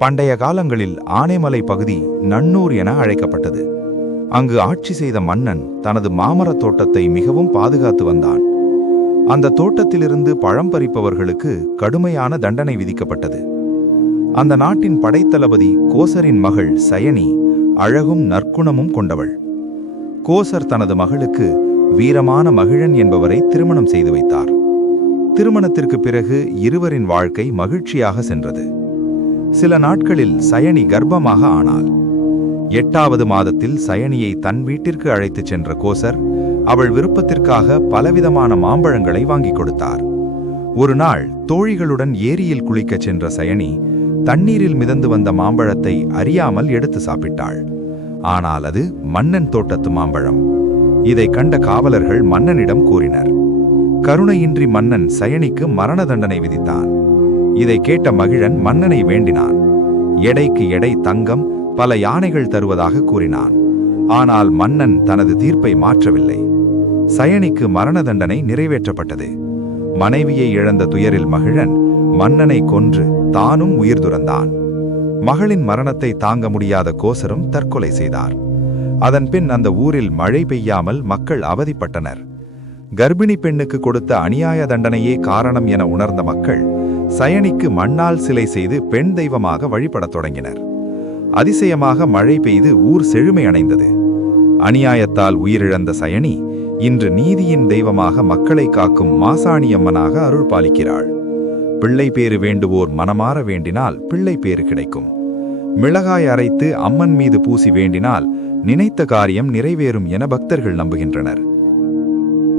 பண்டைய காலங்களில் ஆனைமலை பகுதி நன்னூர் என அழைக்கப்பட்டது. அங்கு ஆட்சி செய்த மன்னன் தனது மாமரத் தோட்டத்தை மிகவும் பாதுகாத்து வந்தான். அந்த தோட்டத்திலிருந்து பழம் பறிப்பவர்களுக்கு கடுமையான தண்டனை விதிக்கப்பட்டது. அந்த நாட்டின் படைத்தளபதி கோசரின் மகள் சயனி அழகும் நற்குணமும் கொண்டவள். கோசர் தனது மகளுக்கு வீரமான மகிழன் என்பவரை திருமணம் செய்து வைத்தார். திருமணத்திற்கு பிறகு இருவரின் வாழ்க்கை மகிழ்ச்சியாக சென்றது. சில நாட்களில் சயனி கர்ப்பமாக ஆனாள். 8வது மாதத்தில் சயனியை தன் வீட்டிற்கு அழைத்துச் சென்ற கோசர் அவள் விருப்பத்திற்காக பலவிதமான மாம்பழங்களை வாங்கிக் கொடுத்தார். ஒரு நாள் தோழிகளுடன் ஏரியில் குளிக்கச் சென்ற சயனி தண்ணீரில் மிதந்து வந்த மாம்பழத்தை அறியாமல் எடுத்து சாப்பிட்டாள். ஆனால் அது மன்னன் தோட்டத்து மாம்பழம். இதை கண்ட காவலர்கள் மன்னனிடம் கூறினர். கருணையின்றி மன்னன் சயனிக்கு மரண தண்டனை விதித்தான். இதை கேட்ட மகிழன் மன்னனை வேண்டினான். எடைக்கு எடை தங்கம், பல யானைகள் தருவதாக கூறினான். ஆனால் மன்னன் தனது தீர்ப்பை மாற்றவில்லை. சயனிக்கு மரண தண்டனை நிறைவேற்றப்பட்டது. மனைவியை இழந்த துயரில் மகிழன் மன்னனை கொன்று தானும் உயிர் துறந்தான். மகளின் மரணத்தை தாங்க முடியாத கோசரும் தற்கொலை செய்தார். அதன்பின் அந்த ஊரில் மழை பெய்யாமல் மக்கள் அவதிப்பட்டனர். கர்ப்பிணி பெண்ணுக்கு கொடுத்த அநியாய தண்டனையே காரணம் என உணர்ந்த மக்கள் சயனிக்கு மண்ணால் சிலை செய்து பெண் தெய்வமாக வழிபடத் தொடங்கினர். அதிசயமாக மழை பெய்து ஊர் செழுமை அடைந்தது. அநியாயத்தால் உயிரிழந்த சயனி இன்று நீதியின் தெய்வமாக மக்களை காக்கும் மாசாணியம்மனாக அருள் பாலிக்கிறாள். பிள்ளை பேறு வேண்டுவோர் மனமாற வேண்டினால் பிள்ளை பேறு கிடைக்கும். மிளகாய் அரைத்து அம்மன் மீது பூசி வேண்டினால் நினைத்த காரியம் நிறைவேறும் என பக்தர்கள் நம்புகின்றனர்.